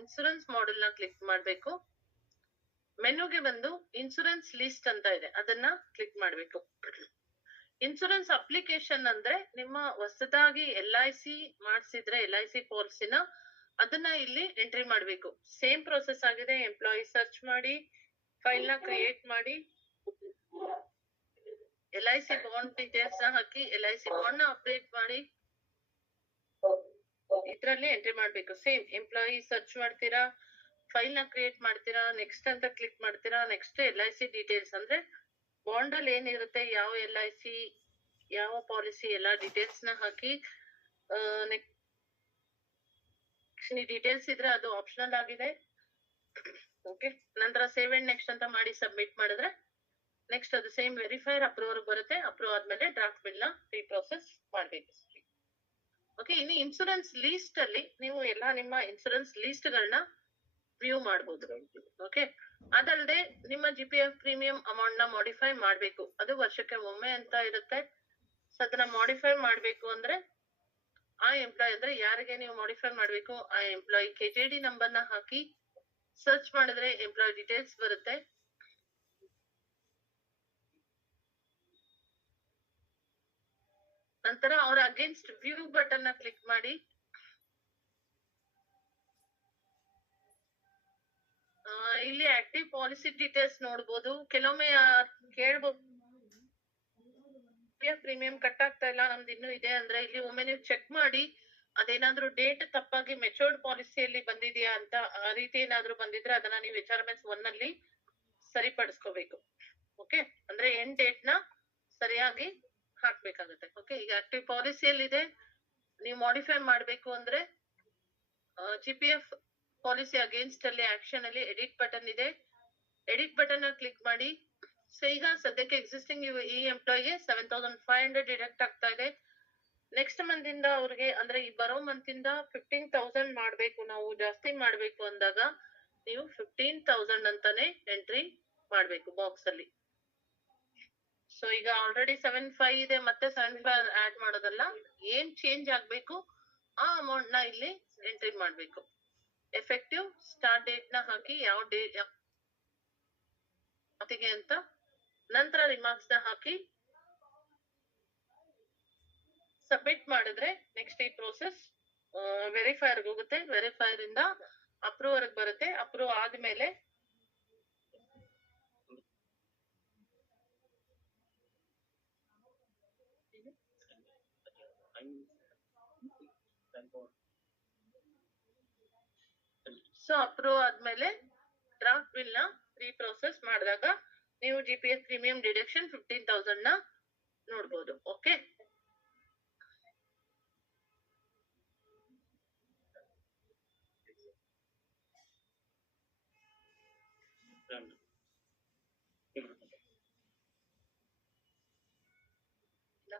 Insurance model ನ click ಮಾಡಬೇಕು. ಮೆನುಗೆ ಬಂದು ಇನ್ಸೂರೆನ್ಸ್ ಲಿಸ್ಟ್ ಅಂತ ಇದೆ, ಅದನ್ನ ಕ್ಲಿಕ್ ಮಾಡಬೇಕು. ಇನ್ಸೂರೆನ್ಸ್ ಅಪ್ಲಿಕೇಶನ್ ಅಂದ್ರೆ ನಿಮ್ಮ ಹೊಸದಾಗಿ LIC ಮಾಡಿಸಿದ್ರೆ LIC ಪಾಲಿಸಿನ ಅದನ್ನ ಇಲ್ಲಿ ಎಂಟ್ರಿ ಮಾಡಬೇಕು. ಸೇಮ್ ಪ್ರೊಸೆಸ್ ಆಗಿದೆ. ಎಂಪ್ಲಾಯಿ ಸರ್ಚ್ ಮಾಡಿ, ಫೈಲ್ ನ ಕ್ರಿಯೇಟ್ ಮಾಡಿ, LIC ಬಾಂಡ್ ಡೀಟೇಲ್ಸ್ ನ ಹಾಕಿ, LIC ಬಾಂಡ್ ನ ಅಪ್ಡೇಟ್ ಮಾಡಿ ಇದ್ರಲ್ಲಿ ಎಂಟ್ರಿ ಮಾಡ್ಬೇಕು. ಸೇಮ್ ಎಂಪ್ಲಾಯಿ ಸರ್ಚ್ ಮಾಡ್ತೀರಾ, ಫೈಲ್ ನ ಕ್ರಿಯೇಟ್ ಮಾಡ್ತೀರಾ, ನೆಕ್ಸ್ಟ್ ಅಂತ ಕ್ಲಿಕ್ ಮಾಡ್ತೀರಾ. ನೆಕ್ಸ್ಟ್ LIC ಡೀಟೇಲ್ಸ್ ಅಂದ್ರೆ ಬಾಂಡ್ ಅಲ್ಲಿ ಏನಿರುತ್ತೆ, ಯಾವ LIC ಯಾವ ಪಾಲಿಸಿ ಎಲ್ಲಾ ಡೀಟೇಲ್ಸ್ ನ ಹಾಕಿ, ಡೀಟೇಲ್ಸ್ ಇದ್ರೆ ಅದು ಆಪ್ಷನಲ್ ಆಗಿದೆ. ಓಕೆ, ನಂತರ ಸೇವ್ ಅಂಡ್ ನೆಕ್ಸ್ಟ್ ಅಂತ ಮಾಡಿ ಸಬ್ಮಿಟ್ ಮಾಡಿದ್ರೆ ನೆಕ್ಸ್ಟ್ ಅದು ಸೇಮ್ ವೆರಿಫೈರ್ ಅಪ್ರೂವರ್ ಬರುತ್ತೆ. ಅಪ್ರೂವ್ ಆದ್ಮೇಲೆ ಡ್ರಾಫ್ಟ್ ಬಿಲ್ ನ ಪ್ರೋಸೆಸ್ ಮಾಡ್ಬೇಕು. ಓಕೆ, ಇನ್ನು ಇನ್ಸೂರೆನ್ಸ್ ಲೀಸ್ಟ್ ಅಲ್ಲಿ ನೀವು ಎಲ್ಲಾ ನಿಮ್ಮ ಇನ್ಸೂರೆನ್ಸ್ ಲೀಸ್ಟ್ ಗಳನ್ನ ವ್ಯೂ ಮಾಡಬಹುದು. ಓಕೆ, ಅದಲ್ಲದೆ ನಿಮ್ಮ GPF ಪ್ರೀಮಿಯಂ ಅಮೌಂಟ್ ನ ಮಾಡಿಫೈ ಮಾಡ್ಬೇಕು. ಅದು ವರ್ಷಕ್ಕೆ ಒಮ್ಮೆ ಅಂತ ಇರುತ್ತೆ. ಸೊ ಅದನ್ನ ಮಾಡಿಫೈ ಮಾಡ್ಬೇಕು ಅಂದ್ರೆ ಆ ಎಂಪ್ಲಾಯ್ ಅಂದ್ರೆ ಯಾರಿಗೆ ನೀವು ಮಾಡಿಫೈ ಮಾಡ್ಬೇಕು ಆ ಎಂಪ್ಲಾಯ್ KJD ನಂಬರ್ ನ ಹಾಕಿ ಸರ್ಚ್ ಮಾಡಿದ್ರೆ ಎಂಪ್ಲಾಯ್ ಡೀಟೇಲ್ಸ್ ಬರುತ್ತೆ. ನಂತರ ಅವರ ಅಗೇನ್ಸ್ಟ್ ವ್ಯೂ ಬಟನ್ ನ ಕ್ಲಿಕ್ ಮಾಡಿ ಇಲ್ಲಿ ಆಕ್ಟಿವ್ ಪಾಲಿಸಿ ಡೀಟೇಲ್ಸ್ ನೋಡ್ಬೋದು. ಕೆಲವೊಮ್ಮೆ ಕೇಳ್ಬೋದು ಪ್ರೀಮಿಯಂ ಕಟ್ ಆಗ್ತಾ ಇಲ್ಲ, ನಮ್ದು ಇನ್ನೂ ಇದೆ ಅಂದ್ರೆ ಇಲ್ಲಿ ಒಮ್ಮೆ ನೀವು ಚೆಕ್ ಮಾಡಿ ಅದೇನಾದ್ರೂ ಡೇಟ್ ತಪ್ಪಾಗಿ ಮೆಚೂರ್ಡ್ ಪಾಲಿಸಿಯಲ್ಲಿ ಬಂದಿದೆಯಾ ಅಂತ. ಆ ರೀತಿ ಏನಾದ್ರೂ ಬಂದಿದ್ರೆ ಅದನ್ನ ನೀವು HRMS 1 ನಲ್ಲಿ ಸರಿಪಡಿಸ್ಕೋಬೇಕು. ಓಕೆ, ಅಂದ್ರೆ ಎಂಡ್ ಡೇಟ್ ನ ಸರಿಯಾಗಿ ಹಾಕ್ಬೇಕಾಗುತ್ತೆ. ಓಕೆ, ಈಗ ಆಕ್ಟಿವ್ ಪಾಲಿಸಿಯಲ್ಲಿ ಇದೆ, ನೀವು ಮಾಡಿಫೈ ಮಾಡ್ಬೇಕು ಅಂದ್ರೆ GPF ಪಾಲಿಸಿ ಅಗೇನ್ಸ್ಟ್ ಅಲ್ಲಿ ಆಕ್ಷನ್ ಅಲ್ಲಿ ಎಡಿಟ್ ಬಟನ್ ಇದೆ. ಎಡಿಟ್ ಬಟನ್ ನ ಕ್ಲಿಕ್ ಮಾಡಿ. ಸೊ ಈಗ ಸದ್ಯಕ್ಕೆ ಎಕ್ಸಿಸ್ಟಿಂಗ್ ಈ ಎಂಪ್ಲಾಯಿಗೆ 7500 ಡಿಡಕ್ಟ್ ಆಗ್ತಾ ಇದೆ. ನೆಕ್ಸ್ಟ್ ಮಂತ್ ಇಂದ ಅವ್ರಿಗೆ ಅಂದ್ರೆ ಈ ಬರೋ ಮಂತ್ ಇಂದ 15,000 ಮಾಡ್ಬೇಕು, ನಾವು ಜಾಸ್ತಿ ಮಾಡ್ಬೇಕು ಅಂದಾಗ ನೀವು 15,000 ಅಂತಾನೆ ಎಂಟ್ರಿ ಮಾಡ್ಬೇಕು ಬಾಕ್ಸ್ ಅಲ್ಲಿ. ಸೊ ಈಗ ಆಲ್ರೆಡಿ 75 ಇದೆ, ಮತ್ತೆ 75 ಆಡ್ ಮಾಡೋದಲ್ಲ, ಏನ್ ಚೇಂಜ್ ಆಗ್ಬೇಕು ಆ ಅಮೌಂಟ್ ನ ಇಲ್ಲಿ ಎಂಟ್ರಿ ಮಾಡ್ಬೇಕು. ಎಫೆಕ್ಟಿವ್ ಸ್ಟಾರ್ಟ್ ಡೇಟ್ ನ ಹಾಕಿ, ಯಾವ ಡೇಟ್ ಅಂತ. ನಂತರ ರಿಮಾರ್ಕ್ಸ್ ನ ಹಾಕಿ ಸಬ್ಮಿಟ್ ಮಾಡಿದ್ರೆ ನೆಕ್ಸ್ಟ್ ಈ ಪ್ರೋಸೆಸ್ ವೆರಿಫೈರ್ ಹೋಗುತ್ತೆ. ವೆರಿಫೈರ್ ಇಂದ ಅಪ್ರೂವರ್ ಬರುತ್ತೆ. ಅಪ್ರೂವ್ ಆದ್ಮೇಲೆ ಅಪ್ರೂವ್ ಆದ್ಮೇಲೆ ಡ್ರಾಫ್ಟ್ ಬಿಲ್ ನ ಪ್ರೋಸೆಸ್ ಮಾಡಿದಾಗ ನೀವು GPF ಪ್ರೀಮಿಯಂ ಡಿಡಕ್ಷನ್ 15,000 ನ ನೋಡ್ಬೋದು. ಓಕೆ,